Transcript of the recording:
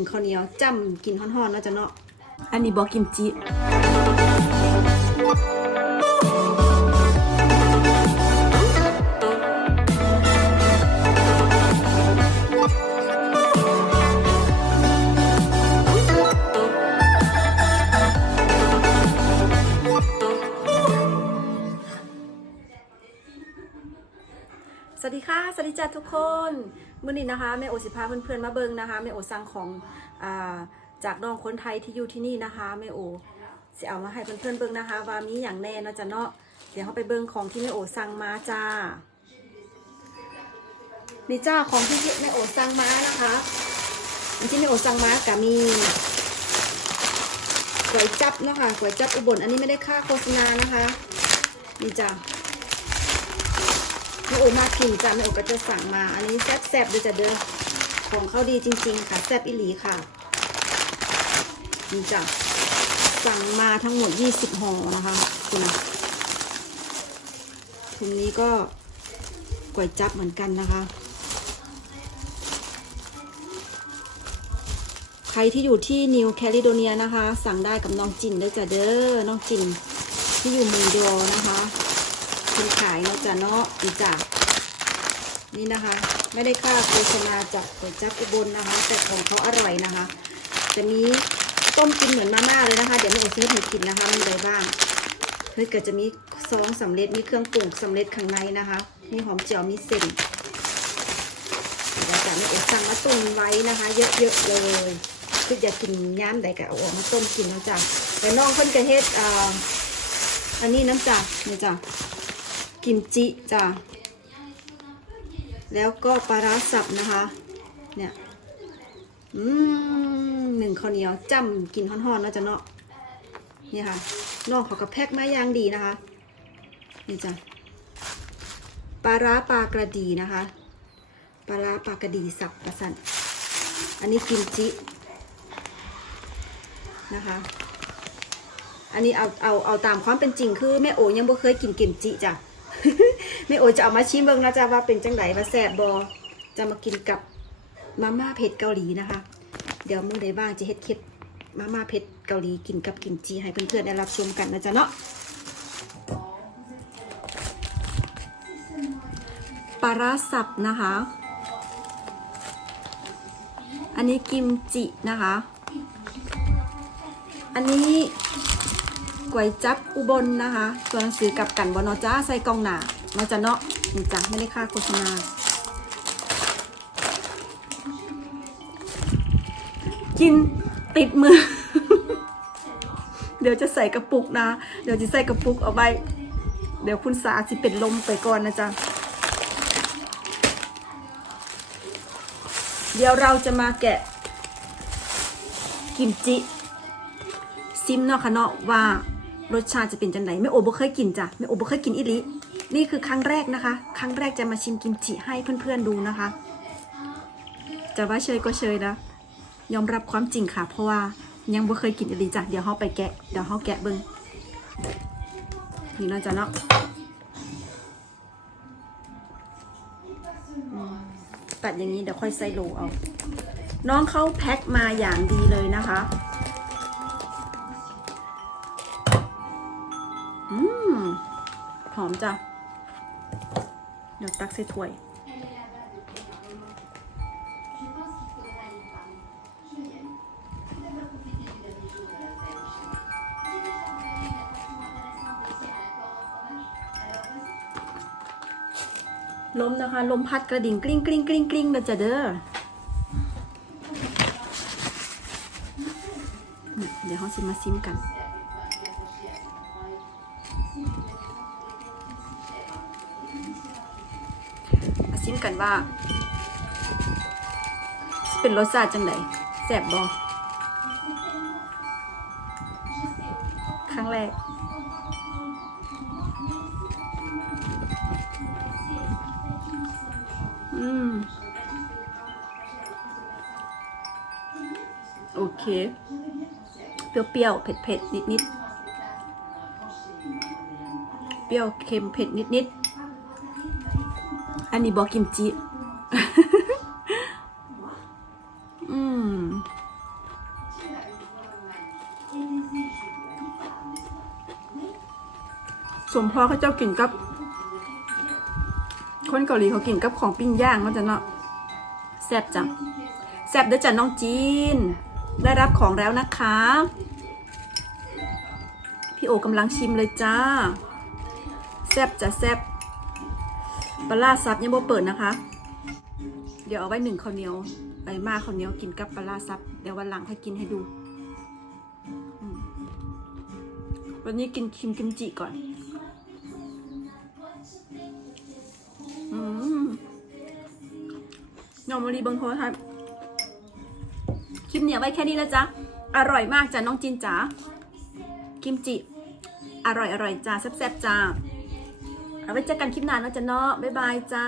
นึ่งข้าวเหนียวจ้ำกินฮ้อนๆเนาะจ้ะเนาะอันนี้บอกกิมจิสวัสดีค่ะ สวัสดีจ้าทุกคน มื่อนี้นะคะแม่โอสิพาเพื่อนๆมาเบิงนะคะแม่โอสั่งของอาจากน้องคนไทยที่อยู่ที่นี่นะคะแม่โอสิเอามาให้เพื่อนๆเบิงนะคะ ว่ามีอย่างแน่เนาะจ๊ะเนาะเดี๋ยวเขาไปเบิงของที่แม่โอสั่งมาจ้านี่จ้าของที่แม่โอสั่งมานะคะอันที่แม่โอสั่งมาก็มีก๋วยจับเนาะค่ะก๋วยจับอุบลอันนี้ไม่ได้ค่าโฆษณานะคะนี่จ้า แม่โอมากินจ้ะแม่โอก็จะสั่งมา อันนี้แซ่บๆเด้อจ้ะเด้อของเขาดีจริง ๆ ค่ะแซ่บอิหลีค่ะนี่จ้ะสั่งมาทั้งหมด 20ห่อนะคะคุณนะถุงนี้ก็ก๋วยจับเหมือนกันนะคะ ใครที่อยู่ที่นิวแคลิโดเนียนะคะ สั่งได้กับน้องจินด้อจ้ะเด้อน้องจินที่อยู่เมืองโดนะคะ คุณขายเนาะจ้ะเนาะนี่จ้ะนี่นะคะ ไม่ได้ค่าโฆษณาจากก๋วยจั๊บอุบลนะคะ แต่ของเขาอร่อยนะคะ จะมีต้มกินเหมือนมาม่าเลยนะคะ เดี๋ยวแม่โอซื้อให้กินนะคะมีอะไรบ้างเฮ้ยก็จะมีซองสำเร็จมีเครื่องปรุงสำเร็จข้างในนะคะ มีหอมเจียวมีเส้นเดี๋ยวจะม่โอสั่งมาตุนไว้นะคะ เยอะๆเลยคืออยากกินย้ำใดก็เอาออกมาต้มกินนะจ๊ะแต่น้องเพิ่นกระเฮ็ดอ่าอันนี้น้ำจ้ะนี่จ้ะ กิมจิจ้ะแล้วก็ปลาร้าสับนะคะ เนี่ยอืมหนึ่งข้าวเหนียวจ้ำกินฮ้อนๆเนาะจ้ะเนาะนี่ค่ะนอกเขาก็แพ็คมาอย่างดีนะคะ นี่จ้ะปลาร้าปลากระดีนะคะปลาร้าปลากระดีสับประสันอันนี้กิมจินะคะ อันนี้เอาเอาเอาตามความเป็นจริงคือแม่โอยังบ่เคยกินกิมจิจ้ะ แม่โอจะเอามาชิมเบิ่งนะจ๊ะว่าเป็นจังไดว่าแซ่บบอจะมากินกับมาม่าเผ็ดเกาหลีนะคะ เดี๋ยวมื้อใดบ้างจะเฮ็ดเคล็ดมาม่าเผ็ดเกาหลีกินกับกิมจิให้เพื่อนๆได้รับชมกันนะจ๊ะเนาะปลาร้าสับนะคะ อันนี้กิมจินะคะ อันนี้ ก๋วยจับอุบลนะคะ ตัวหนังสือกับกันบนอจ้าใส่กล่องหนาเนาะจะเนาะนี่จ้ะไม่ได้ค่าโฆษณากินติดมือ เดี๋ยวจะใส่กระปุกนะ เดี๋ยวจะใส่กระปุกเอาไว้เดี๋ยวคุณสาสิเป็นลมไปก่อนนะจ๊ะ เดี๋ยวเราจะมาแกะ กิมจิ ซิมเนาะค่ะเนาะว่า รสชาติจะเป็นจังไหนแม่โอบ่เคยกินจ้ะแม่โอบ่เคยกินอีหลินี่คือครั้งแรกนะคะ ครั้งแรกจะมาชิมกิมจิให้เพื่อนๆดูนะคะจะว่าเชยก็เชยนะยอมรับความจริงค่ะ เพราะว่ายังบ่เคยกินอีหลีจ้ะเดี๋ยวเฮาไปแกะเดี๋ยวเฮาแกะเบิ่งนี่นาะจ้ะเนาะตัดอย่างนี้เดี๋ยวค่อยใส่โหลเอา น้องเขาแพ็คมาอย่างดีเลยนะคะ อมจ้ะเดี๋ยวตักใส่ถ้วย ลมนะคะ ลมพัดกระดิ่งกลิ้งกลิ้งกลิ้งกลิ้งนะจ๊ะเด้อเดี๋ยวเขาสิมาซิมกันิมกันว่า เป็นรสชาติจังไดแซ่บบอครั้งแรกอืมโอเค เปรี้ยวๆ เผ็ดๆ นิดๆ เปรี้ยวเค็มเผ็ดนิดๆ อันนี้บอกกิมจิ อืม สมพอเขาเจ้ากินกับ คนเกาหลีเขากินกับของปิ้งย่างมันจะเนาะแซ่บจังแซ่บเด้อจ้ะน้องจีน ได้รับของแล้วนะคะ พี่โอกำลังชิมเลยจ้าแซ่บจ้ะแซ่บ ปลาซับยังบ่เปิดนะคะ เดี๋ยวเอาไว้หนึ่งข้าวเหนียวไอ้มาข้าวเหนียวกินกับปลาซับเดี๋ยววันหลังให้กินให้ดู วันนี้กินคิมกิมจิก่อนอืมนอมรีบิงโทรทัศคลิปเนี่ยไว้แค่นี้แล้วจ้ะ อร่อยมากจ้ะน้องจินจ๋า กิมจิ อร่อยอร่อยจ้าแซ่บๆจ้าเอา ไว้เจอกันคลิปหน้านะจ๊ะเนาะบ๊ายบายจ้า